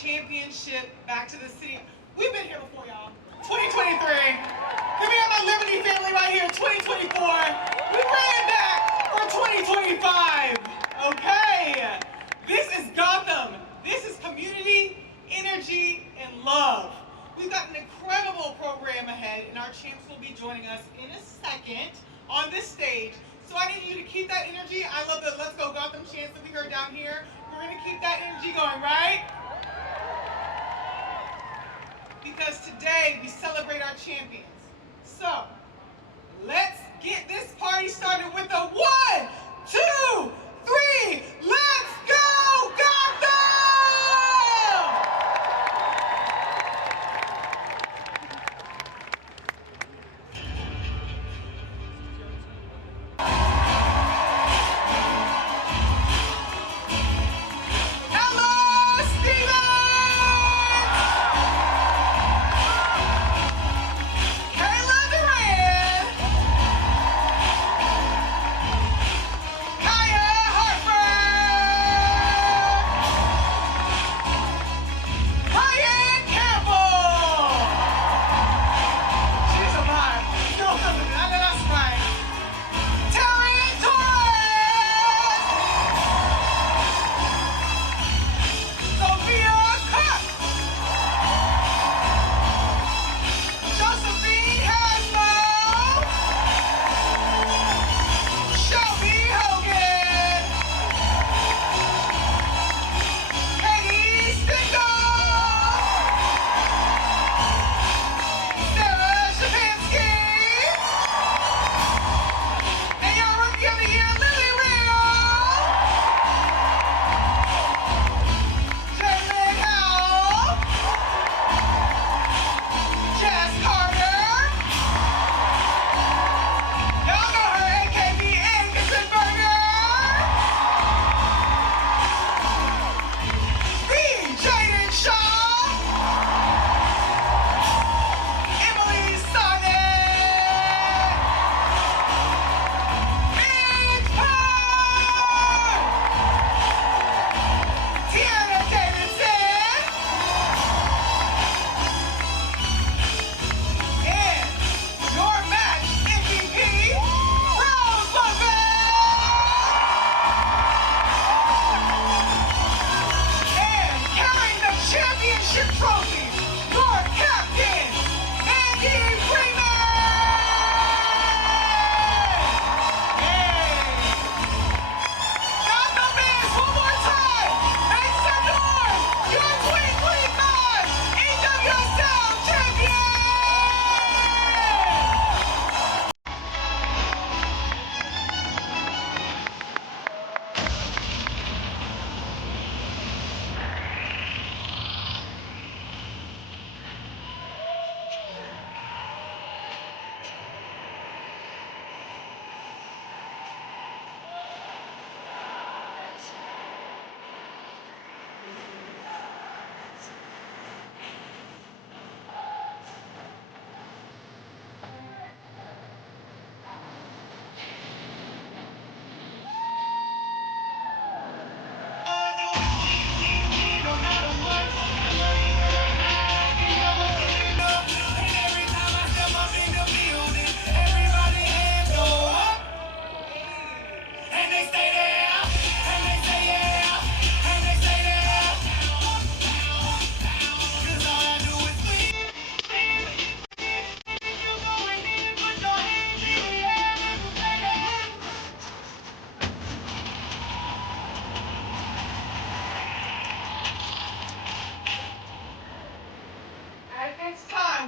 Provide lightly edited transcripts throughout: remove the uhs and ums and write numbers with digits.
championship back to the city. We've been here before, y'all. 2023. Here we have my Liberty family right here, 2024. We ran back for 2025. Okay. This is Gotham. This is community, energy, and love. We've got an incredible program ahead, and our champs will be joining us in a second on this stage. So I need you to keep that energy. I love the Let's Go Gotham chants that we heard down here. We're going to keep that energy going, right? Because today we celebrate our champions. So let's get this party started with a 1, 2, 3. Let's go Gotham!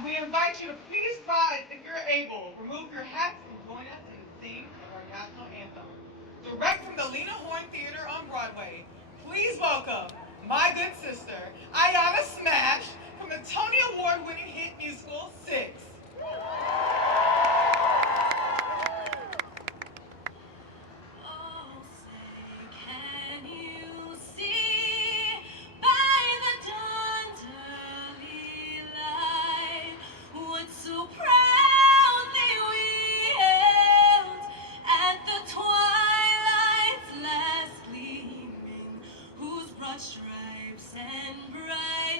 We invite you to please rise if you're able. Remove your hats and join us in the sing of our national anthem. Direct from the Lena Horne Theater on Broadway, please welcome my good sister, Ayanna Smash, from the Tony Award-winning hit musical, 6. Stripes and bright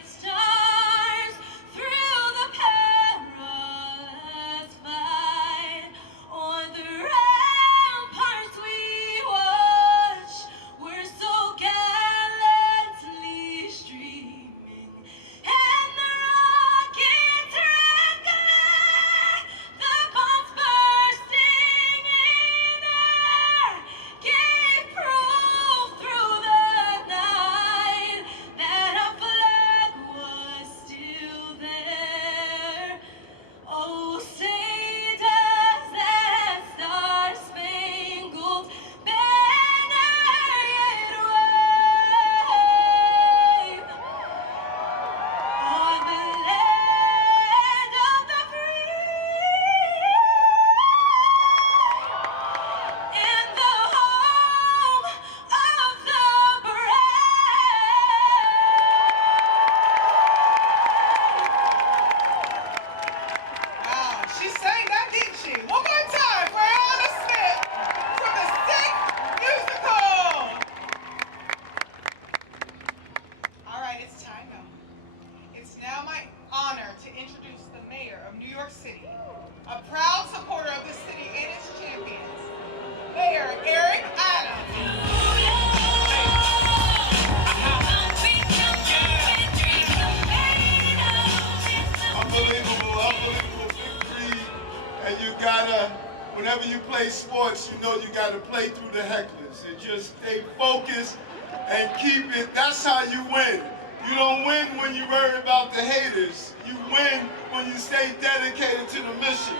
whenever you play sports, you know you gotta play through the hecklers and just stay focused and keep it. That's how you win. You don't win when you worry about the haters. You win when you stay dedicated to the mission.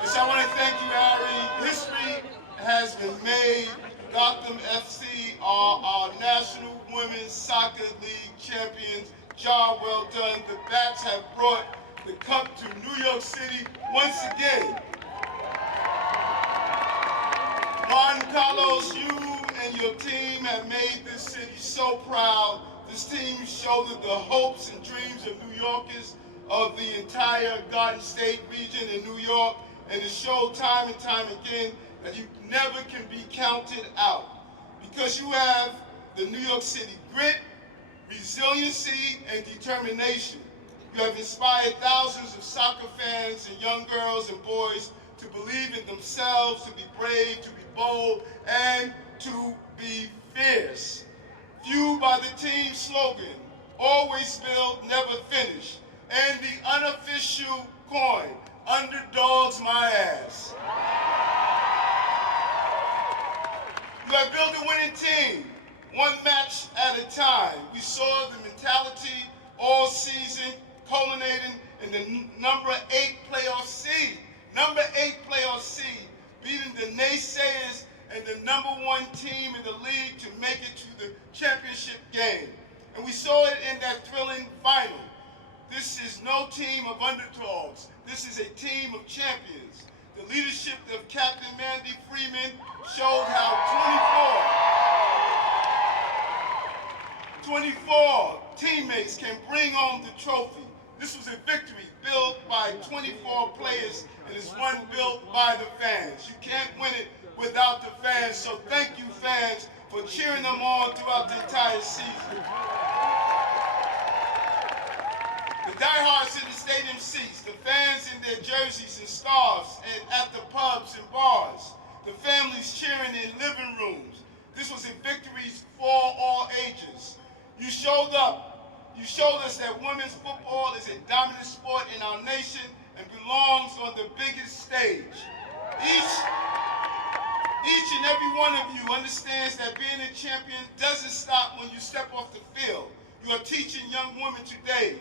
And so I want to thank you, Ari. History has been made. Gotham FC are our National Women's Soccer League champions. Job well done. The Bats have brought the cup to New York City once again. Juan Carlos, you and your team have made this city so proud. This team shouldered the hopes and dreams of New Yorkers, of the entire Garden State region in New York, and it showed time and time again that you never can be counted out. Because you have the New York City grit, resiliency, and determination. You have inspired thousands of soccer fans and young girls and boys to believe in themselves, to be brave, to be bold, and to be fierce. Fueled by the team slogan, always build, never finish, and the unofficial coin, underdogs my ass. You have built a winning team, one match at a time. We saw the mentality all season, culminating in the number 8 playoff seed. Number 8 playoff seed, beating the naysayers and the number 1 team in the league to make it to the championship game. And we saw it in that thrilling final. This is no team of underdogs. This is a team of champions. The leadership of Captain Mandy Freeman showed how 24 teammates can bring home the trophy. This was a victory built by 24 players, and it's one built by the fans. You can't win it without the fans, so thank you, fans, for cheering them on throughout the entire season. The diehards in the stadium seats, the fans in their jerseys and scarves and at the pubs and bars, the families cheering in living rooms. This was a victory for all ages. You showed up. You showed us that women's football is a dominant sport in our nation and belongs on the biggest stage. Each and every one of you understands that being a champion doesn't stop when you step off the field. You are teaching young women today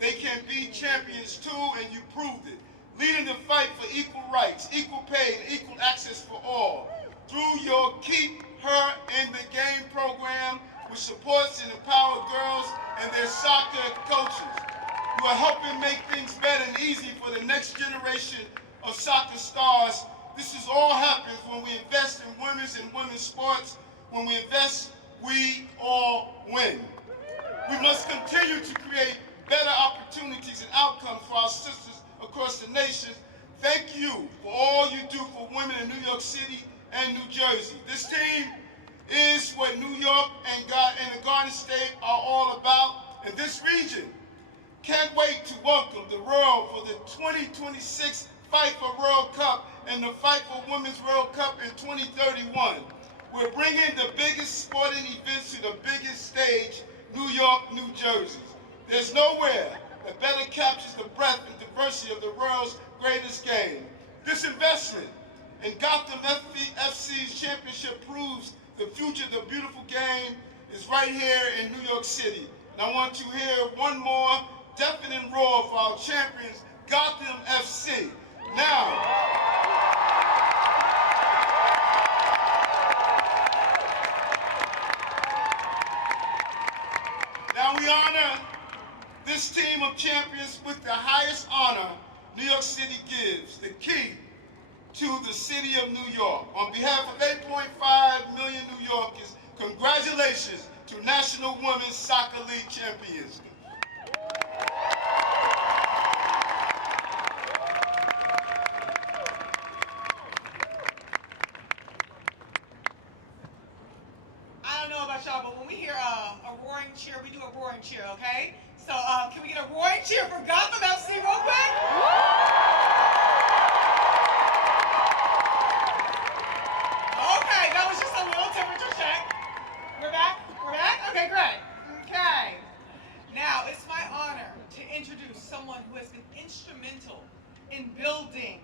they can be champions too, and you proved it. Leading the fight for equal rights, equal pay, and equal access for all. Through your Keep Her in the Game program, which supports and empowers girls and their soccer coaches. You are helping make things better and easy for the next generation of soccer stars. This is all happens when we invest in women's sports. When we invest, we all win. We must continue to create better opportunities and outcomes for our sisters across the nation. Thank you for all you do for women in New York City and New Jersey. This team is what New York and the Garden State are all about. And this region can't wait to welcome the world for the 2026 Fight for World Cup and the Fight for Women's World Cup in 2031. We're bringing the biggest sporting events to the biggest stage, New York, New Jersey. There's nowhere that better captures the breadth and diversity of the world's greatest game. This investment in Gotham FC's championship proves the future of the beautiful game is right here in New York City. And I want to hear one more deafening roar for our champions, Gotham FC. Now we honor this team of champions with the highest honor New York City gives, the key to the city of New York. On behalf of 8.5 million New Yorkers, congratulations to National Women's Soccer League champions. I don't know about y'all, but when we hear a roaring cheer, we do a roaring cheer, okay? So can we get a roaring cheer for Gotham FC real quick? Okay, that was just a little temperature check. We're back? We're back? Okay, great. Okay. Now, it's my honor to introduce someone who has been instrumental in building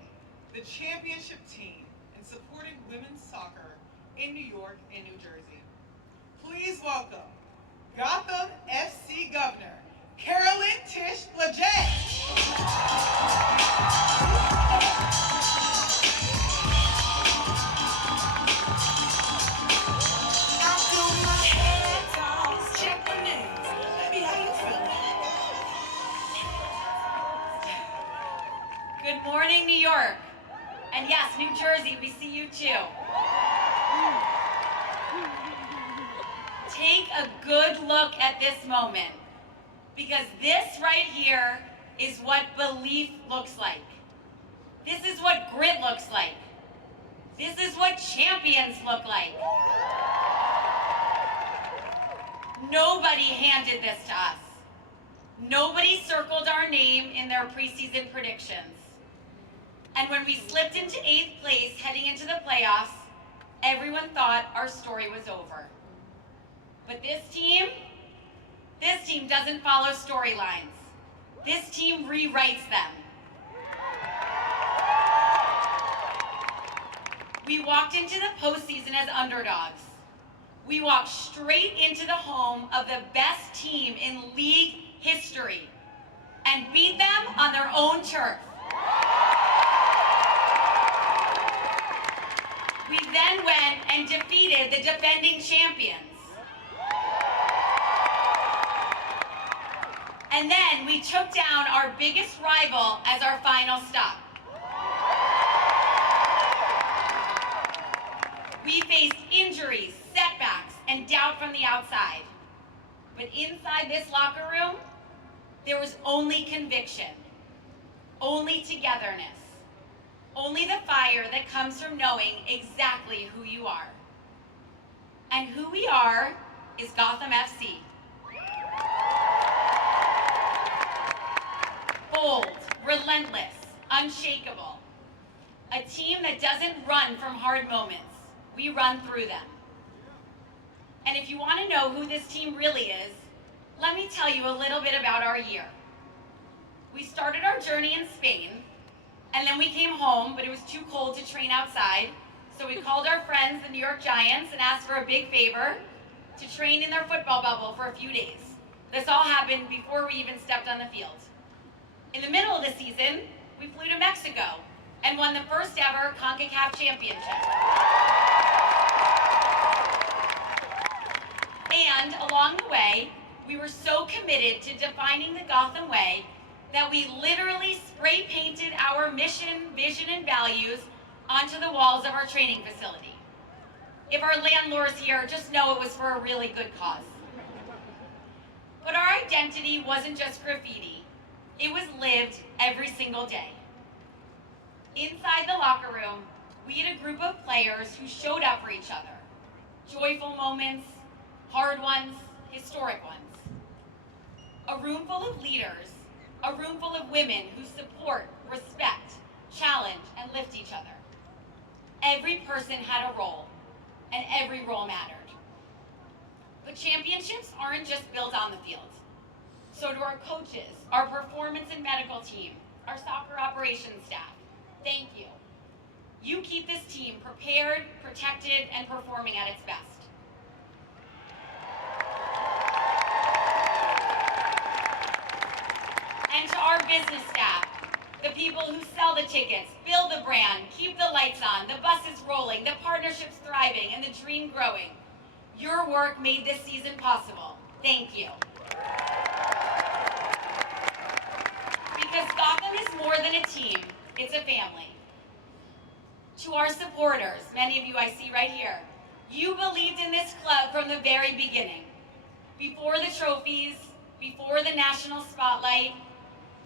the championship team in supporting women's soccer in New York and New Jersey. Please welcome Gotham FC Governor, Carolyn Tish Leggett. Good morning, New York. And yes, New Jersey, we see you too. Take a good look at this moment, because this right here is what belief looks like. This is what grit looks like. This is what champions look like. Nobody handed this to us. Nobody circled our name in their preseason predictions. And when we slipped into 8th place heading into the playoffs, everyone thought our story was over. But this team doesn't follow storylines. This team rewrites them. We walked into the postseason as underdogs. We walked straight into the home of the best team in league history and beat them on their own turf. We then went and defeated the defending champions. And then we took down our biggest rival as our final stop. We faced injuries, setbacks, and doubt from the outside. But inside this locker room, there was only conviction, only togetherness, only the fire that comes from knowing exactly who you are. And who we are is Gotham FC. Bold, relentless, unshakable. A team that doesn't run from hard moments. We run through them. And if you want to know who this team really is, let me tell you a little bit about our year. We started our journey in Spain, and then we came home, but it was too cold to train outside, so we called our friends, the New York Giants, and asked for a big favor to train in their football bubble for a few days. This all happened before we even stepped on the field. In the middle of the season, we flew to Mexico and won the first ever CONCACAF championship. And along the way, we were so committed to defining the Gotham way that we literally spray painted our mission, vision, and values onto the walls of our training facility. If our landlord's here, just know it was for a really good cause. But our identity wasn't just graffiti. It was lived every single day. Inside the locker room, we had a group of players who showed up for each other. Joyful moments, hard ones, historic ones. A room full of leaders, a room full of women who support, respect, challenge, and lift each other. Every person had a role, and every role mattered. But championships aren't just built on the field. So do our coaches, our performance and medical team, our soccer operations staff. Thank you. You keep this team prepared, protected, and performing at its best. And to our business staff, the people who sell the tickets, build the brand, keep the lights on, the buses rolling, the partnerships thriving, and the dream growing. Your work made this season possible. Thank you. Because Gotham is more than a team, it's a family. To our supporters, many of you I see right here, you believed in this club from the very beginning. Before the trophies, before the national spotlight,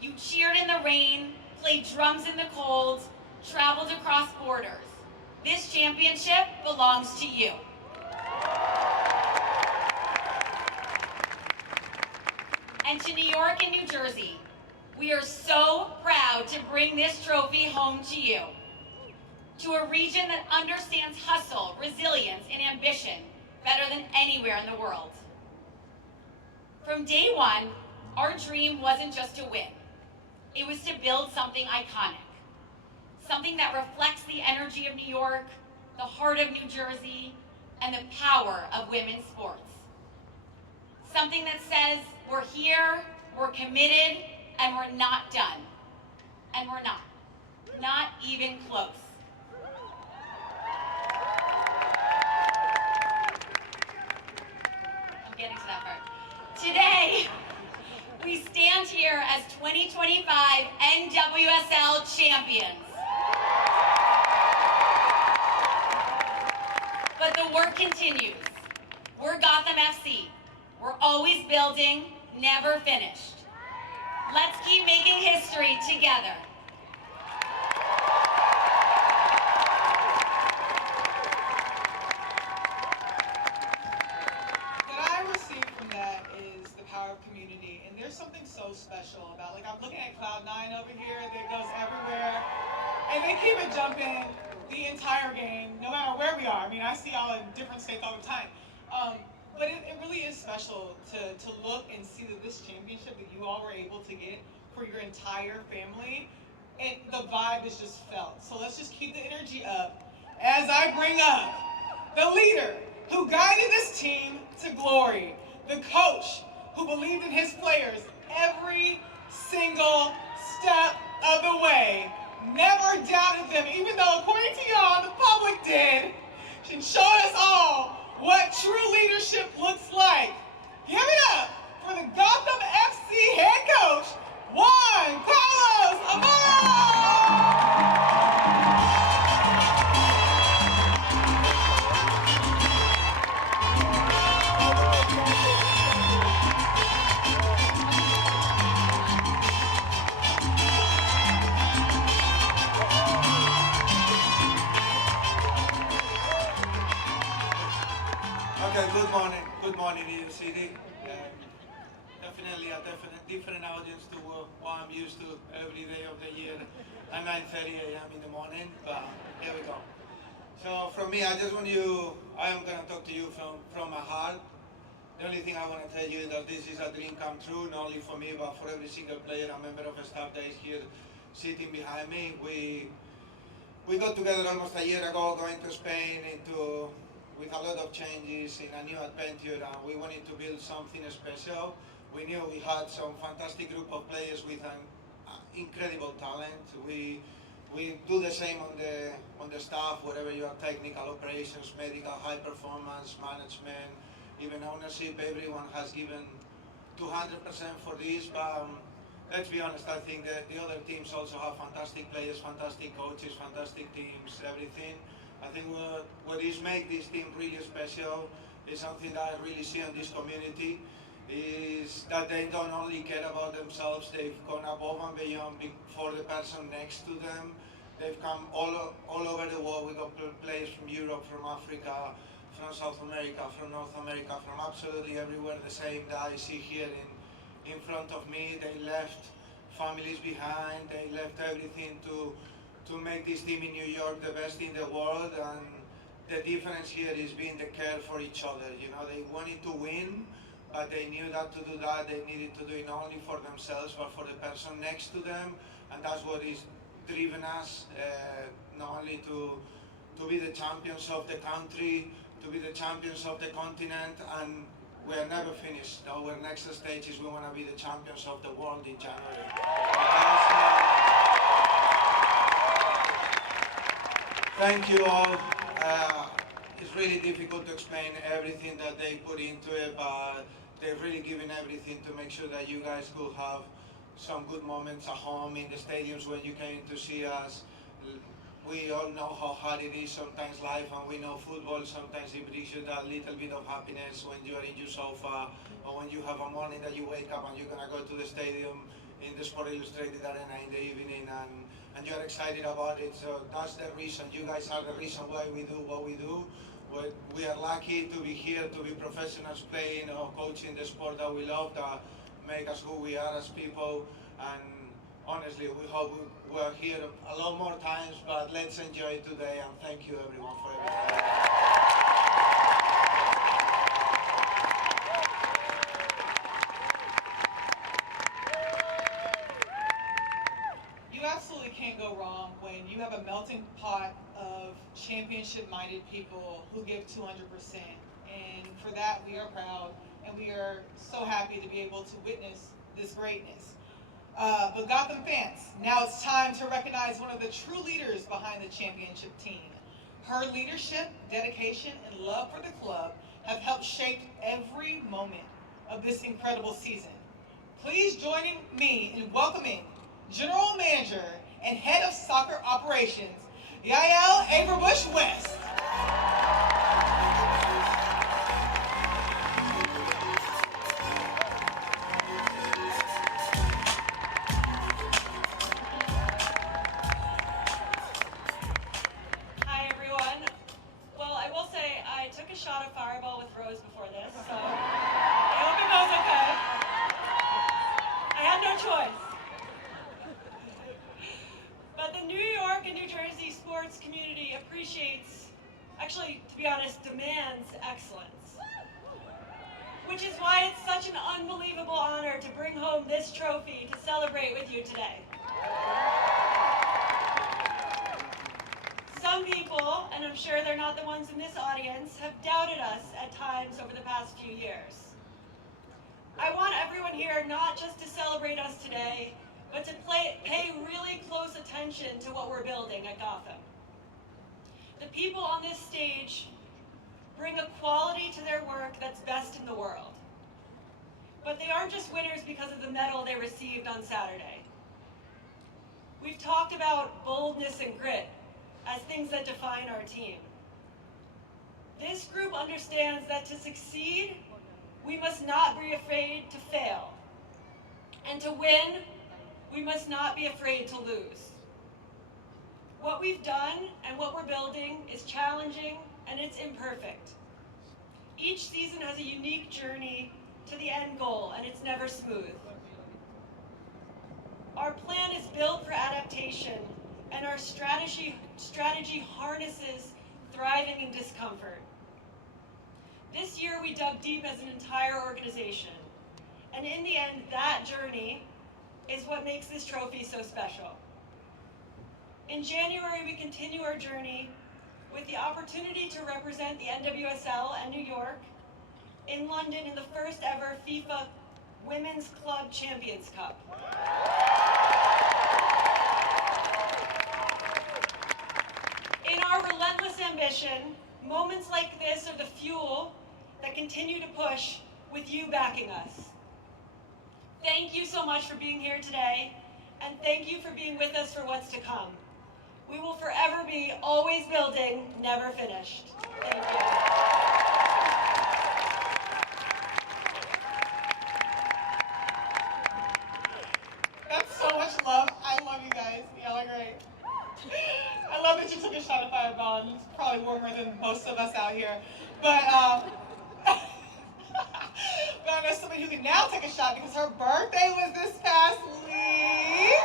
you cheered in the rain, played drums in the cold, traveled across borders. This championship belongs to you. And to New York and New Jersey, we are so proud to bring this trophy home to you. To a region that understands hustle, resilience, and ambition better than anywhere in the world. From day one, our dream wasn't just to win. It was to build something iconic. something that reflects the energy of New York, the heart of New Jersey, and the power of women's sports. Something that says we're here, we're committed, and we're not done. And we're not even close. I'm getting to that part. Today, we stand here as 2025 NWSL champions. But the work continues. We're Gotham FC. We're always building, never finished. Let's keep making history together. What I received from that is the power of community, and there's something so special about, like, I'm looking at Cloud9 over here that goes everywhere, and they keep it jumping the entire game, no matter where we are. I mean, I see y'all in different states all the time. But it really is special to look and see that this championship that you all were able to get for your entire family, and the vibe is just felt. So let's just keep the energy up as I bring up the leader who guided this team to glory, the coach who believed in his players every single step of the way, never doubted them, even though, according to y'all, the public did, and showed us all what true leadership looks like. Give it up for the Gotham FC head coach, Juan Carlos Amaro! Okay, good morning, New York City. Definitely a different audience to what I'm used to every day of the year at 9:30 a.m. in the morning, but here we go. So from me, I am gonna talk to you from my heart. The only thing I want to tell you is that this is a dream come true, not only for me, but for every single player and member of the staff that is here sitting behind me. We got together almost a year ago, going to Spain with a lot of changes in a new adventure, and we wanted to build something special. We knew we had some fantastic group of players with an incredible talent. We do the same on the staff, wherever you are, technical, operations, medical, high performance, management, even ownership. Everyone has given 200% for this, but let's be honest, I think that the other teams also have fantastic players, fantastic coaches, fantastic teams, everything. I think what is make this team really special is something that I really see in this community, is that they don't only care about themselves, they've gone above and beyond for the person next to them. They've come all over the world. We got players from Europe, from Africa, from South America, from North America, from absolutely everywhere. The same that I see here in front of me. They left families behind, they left everything to make this team in New York the best in the world, and the difference here is being the care for each other. You know, they wanted to win, but they knew that to do that, they needed to do it not only for themselves, but for the person next to them, and that's what is driven us, not only to be the champions of the country, to be the champions of the continent, and we are never finished. Our next stage is we want to be the champions of the world in January. Thank you all. It's really difficult to explain everything that they put into it, but they've really given everything to make sure that you guys could have some good moments at home in the stadiums when you came to see us. We all know how hard it is sometimes life, and we know football sometimes it brings you that little bit of happiness when you are in your sofa, or when you have a morning that you wake up and you're gonna go to the stadium in the Sport Illustrated Arena in the evening, and you're excited about it. So that's the reason. You guys are the reason why we do what we do. We are lucky to be here, to be professionals playing or coaching the sport that we love, that make us who we are as people. And honestly, we hope we're here a lot more times, but let's enjoy today, and thank you everyone for everything. You absolutely can't go wrong when you have a melting pot of championship-minded people who give 200%. And for that, we are proud, and we are so happy to be able to witness this greatness. But Gotham fans, now it's time to recognize one of the true leaders behind the championship team. Her leadership, dedication, and love for the club have helped shape every moment of this incredible season. Please join me in welcoming General Manager and Head of Soccer Operations, Yael Averbush West. Hi everyone. Well, I will say I took a shot of Fireball with Rose before this, so I hope it goes okay. I had no choice. But the New York and New Jersey sports community appreciates, actually, to be honest, demands excellence. Which is why it's such an unbelievable honor to bring home this trophy to celebrate with you today. Some people, and I'm sure they're not the ones in this audience, have doubted us at times over the past few years. I want everyone here not just to celebrate us today, but to pay really close attention to what we're building at Gotham. The people on this stage bring a quality to their work that's best in the world. But they aren't just winners because of the medal they received on Saturday. We've talked about boldness and grit as things that define our team. This group understands that to succeed, we must not be afraid to fail. And to win, we must not be afraid to lose. What we've done and what we're building is challenging and it's imperfect. Each season has a unique journey to the end goal and it's never smooth. Our plan is built for adaptation and our strategy harnesses thriving in discomfort. This year we dug deep as an entire organization, and in the end, that journey is what makes this trophy so special. In January, we continue our journey with the opportunity to represent the NWSL and New York in London in the first ever FIFA Women's Club Champions Cup. In our relentless ambition, moments like this are the fuel that continue to push with you backing us. Thank you so much for being here today, and thank you for being with us for what's to come. We will forever be always building, never finished. Thank you. That's so much love. I love you guys. Y'all are great. I love that you took a shot of Fireball, and it's probably warmer than most of us out here. But but I know somebody who can now take a shot because her birthday was this past week.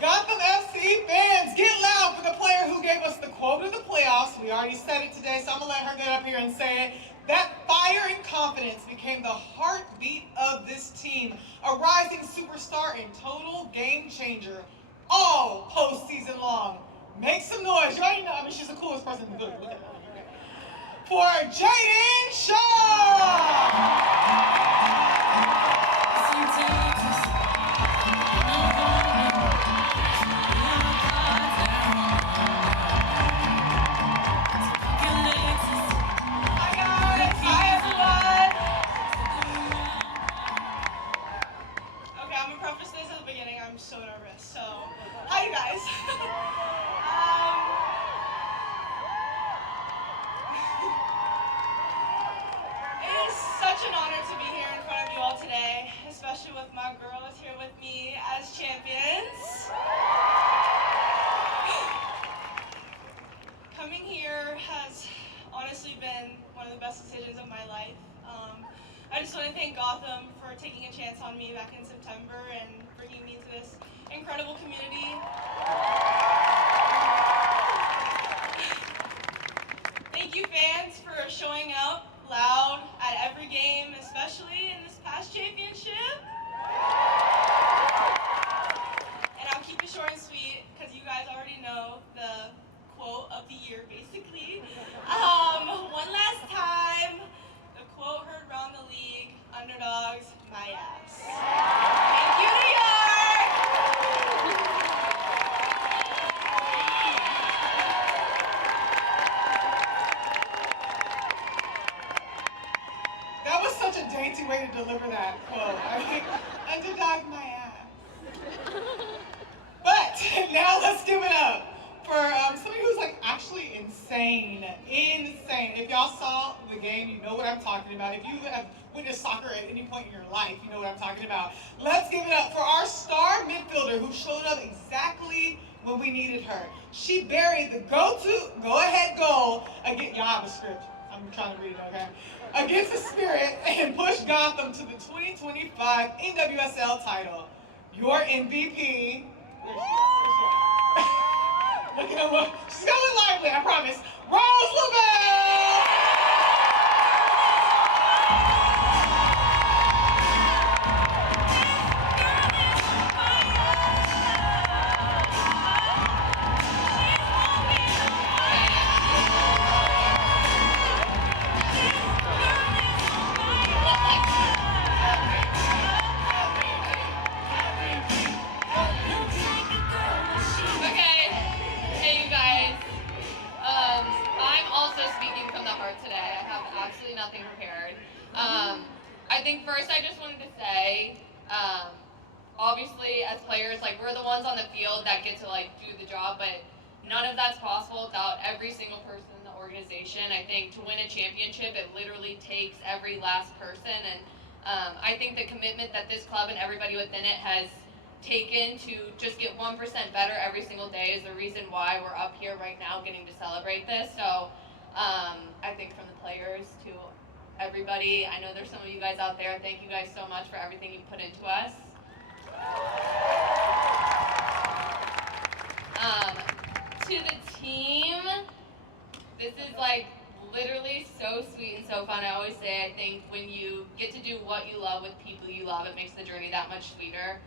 Gotham FC fans, get loud for the player who gave us the quote of the playoffs. We already said it today, so I'm going to let her get up here and say it. That fire and confidence became the heartbeat of this team, a rising superstar and total game changer, all postseason long. Make some noise. You already know, I mean, she's the coolest person in the building. Look at her. For Jaden Shaw! I'm so nervous. So, hi you guys. It is such an honor to be here in front of you all today, especially with my girls here with me as champions. Coming here has honestly been one of the best decisions of my life. I just want to thank Gotham for taking a chance on me back in September and bringing me to this incredible community. Thank you fans for showing up loud at every game, especially in this past championship. And I'm throughout the year, basically. One last time, the quote heard around the league, underdogs, my ass. Thank you, New York! That was such a dainty way to deliver that quote. I mean, underdog my ass. But now let's give it up for somebody who's like actually insane. Insane. If y'all saw the game, you know what I'm talking about. If you have witnessed soccer at any point in your life, you know what I'm talking about. Let's give it up for our star midfielder who showed up exactly when we needed her. She buried the go-ahead goal against, y'all have a script. I'm trying to read it, okay? Against the Spirit and pushed Gotham to the 2025 NWSL title. Your MVP. Where's she at? Look at her. She's going lively, I promise. Rose LaBelle! Nothing prepared. I think first I just wanted to say, obviously as players, like we're the ones on the field that get to like do the job, but none of that's possible without every single person in the organization. I think to win a championship, it literally takes every last person, and I think the commitment that this club and everybody within it has taken to just get 1% better every single day is the reason why we're up here right now getting to celebrate this. So I think from the players to everybody, I know there's some of you guys out there, thank you guys so much for everything you put into us. To the team, this is like literally so sweet and so fun. I always say, I think when you get to do what you love with people you love, it makes the journey that much sweeter.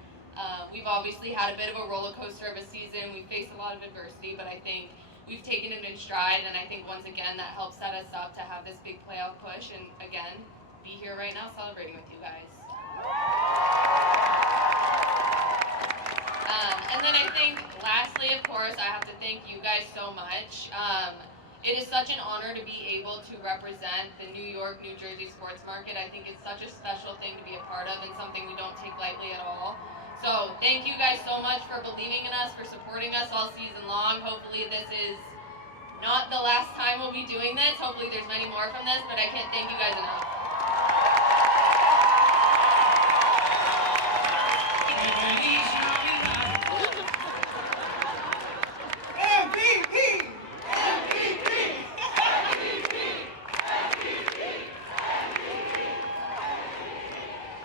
We've obviously had a bit of a roller coaster of a season. We've faced a lot of adversity, but I think we've taken it in stride, and I think once again that helps set us up to have this big playoff push, and again, be here right now celebrating with you guys. And then I think lastly, of course, I have to thank you guys so much. It is such an honor to be able to represent the New York, New Jersey sports market. I think it's such a special thing to be a part of and something we don't take lightly at all. So thank you guys so much for believing in us, for supporting us all season long. Hopefully this is not the last time we'll be doing this. Hopefully there's many more from this, but I can't thank you guys enough.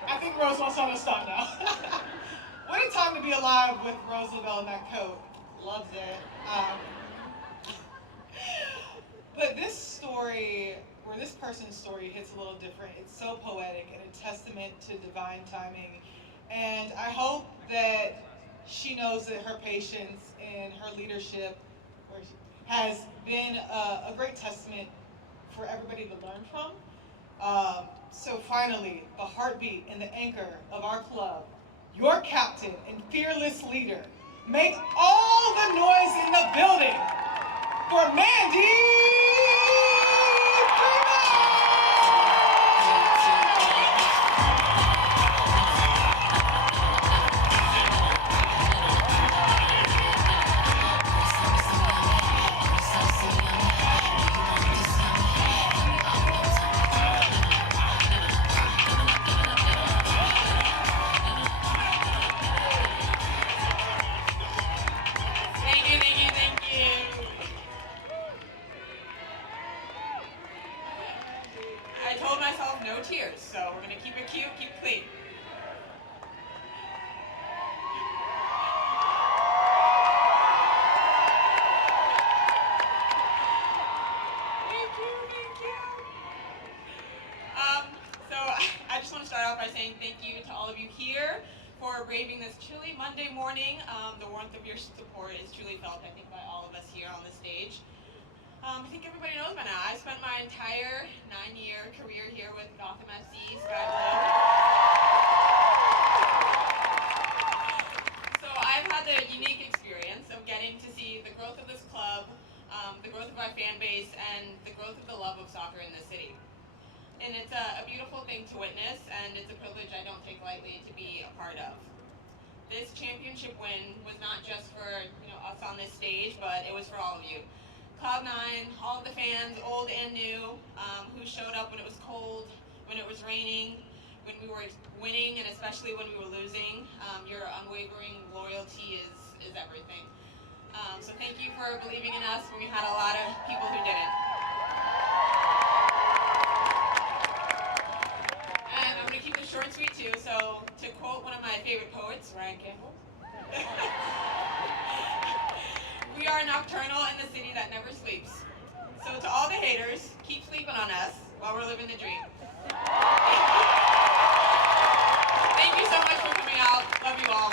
I think Rose wants to stop now. What a time to be alive with Rose LaBelle in that coat. Loves it. But this story, or this person's story, hits a little different. It's so poetic and a testament to divine timing. And I hope that she knows that her patience and her leadership has been a great testament for everybody to learn from. So finally, the heartbeat and the anchor of our club, your captain and fearless leader, make all the noise in the building for Mandy braving this chilly Monday morning. The warmth of your support is truly felt, I think, by all of us here on the stage. I think everybody knows by now. I spent my entire 9-year career here with Gotham FC, Sky Blue. So I've had the unique experience of getting to see the growth of this club, the growth of our fan base, and the growth of the love of soccer in the city. And it's a beautiful thing to witness, and it's a privilege I don't take lightly to be a part of. This championship win was not just for us on this stage, but it was for all of you. Cloud9, all of the fans, old and new, who showed up when it was cold, when it was raining, when we were winning, and especially when we were losing. Your unwavering loyalty is everything. So thank you for believing in us when we had a lot of people who didn't. And I'm going to keep it short and sweet too, so to quote one of my favorite poets, Ryan Campbell, we are nocturnal in the city that never sleeps. So to all the haters, keep sleeping on us while we're living the dream. Thank you so much for coming out. Love you all.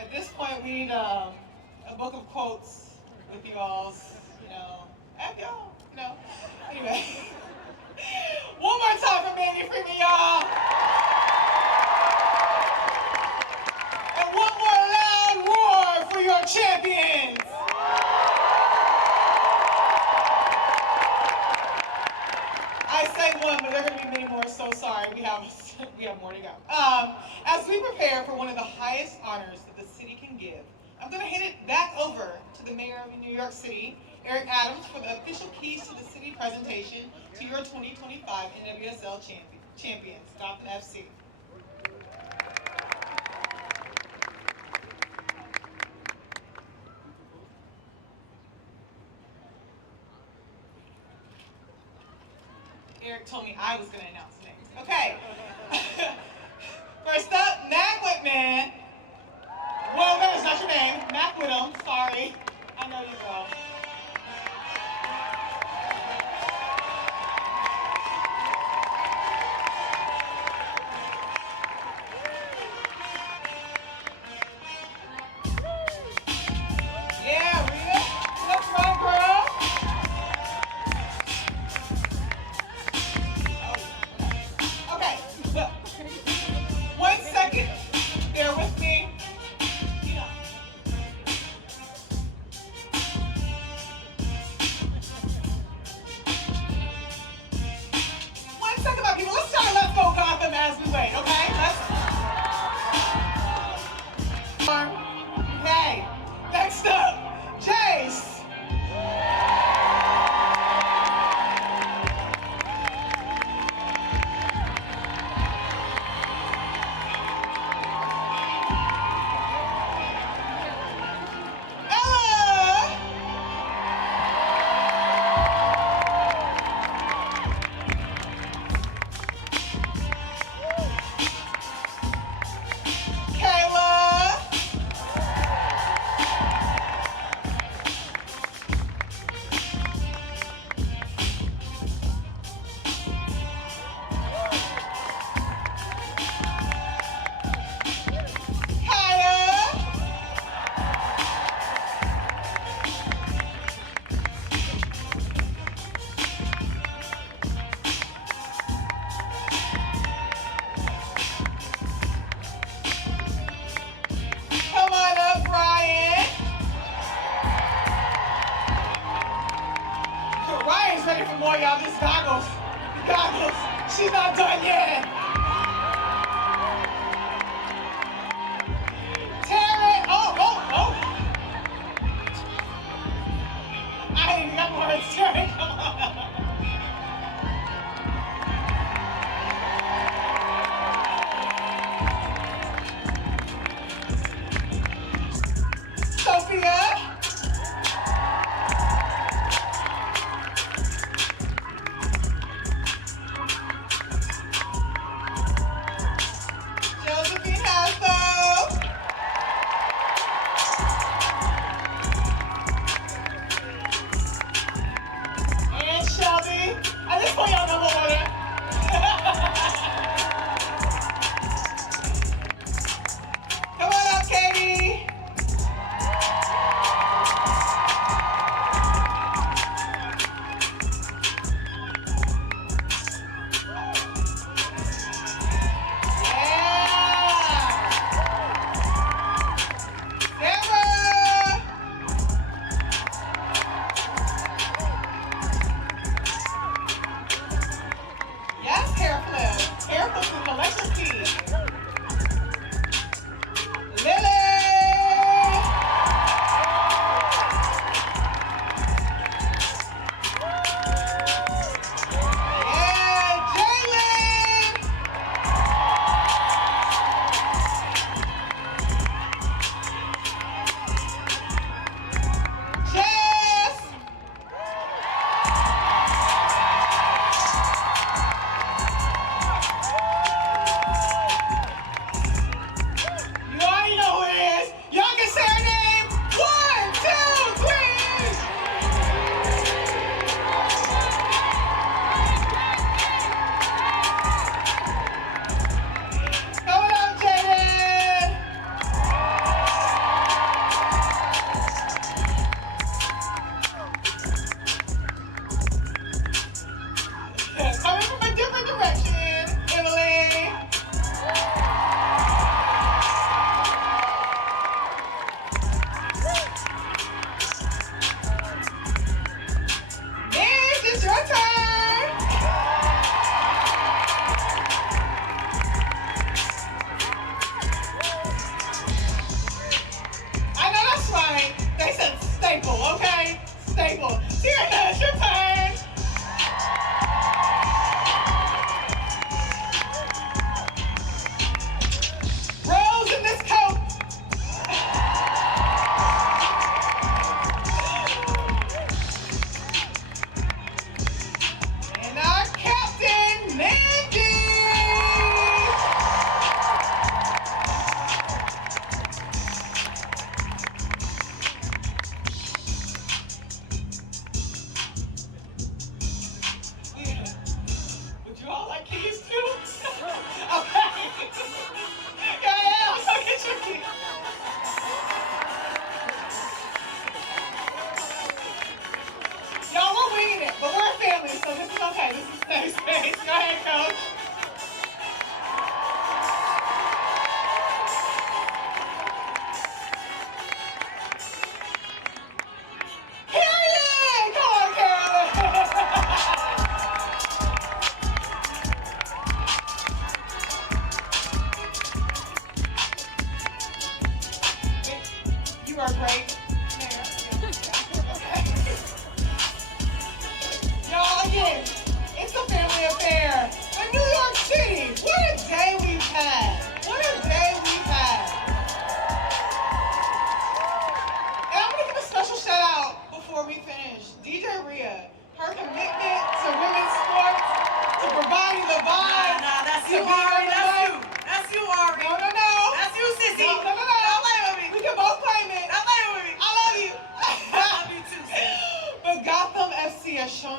At this point, we need a book of quotes with you all's, anyway. One more time for Mandy Freeman, y'all. And one more loud roar for your champions. I say one, but there are going to be many more, so sorry. We have more to go. As we prepare for one of the highest honors that the city can give, I'm going to hand it back over to the mayor of New York City, Eric Adams, for the official keys to the city presentation to your 2025 NWSL champions, Gotham FC. Eric told me I was going to announce names. Okay. First up, Mac Whitman. Well, that is not your name. Mac Whitman, sorry. I know you will. Yeah, Rita. That's right, girl. Okay, look. 1 second. Bear with me. One second, my people. Let's try Let's Go Gotham as we wait, okay? Okay. Next up, Jace. Ella. Kayla. Kaya. Come on up, Brian. Ryan's ready for more, y'all. This goggles. She's not done yet. Taryn. Oh. I ain't even got words, Taryn. Come on. Sophia.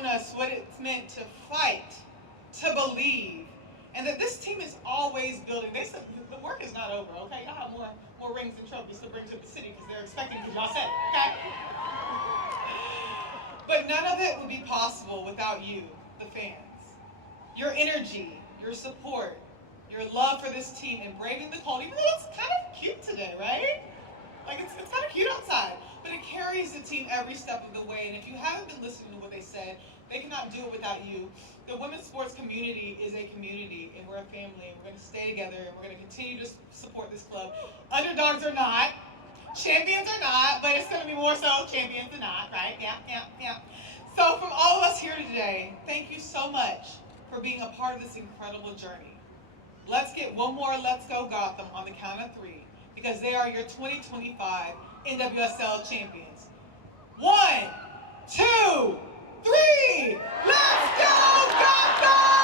us what it's meant to fight, to believe, and that this team is always building. They said the work is not over, okay? Y'all have more rings and trophies to bring to the city because they're expecting, because y'all said it, okay? But none of it would be possible without you, the fans. Your energy, your support, your love for this team, and braving the cold, even though it's kind of cute today, right? Like, it's kind of cute outside, but it carries the team every step of the way. And if you haven't been listening to what they said, they cannot do it without you. The women's sports community is a community, and we're a family, and we're going to stay together, and we're going to continue to support this club. Underdogs or not, champions or not, but it's going to be more so champions than not, right? Yeah. So from all of us here today, thank you so much for being a part of this incredible journey. Let's get one more Let's Go Gotham on the count of 3, because they are your 2025 NWSL champions. 1, 2, 3, let's go Gotham!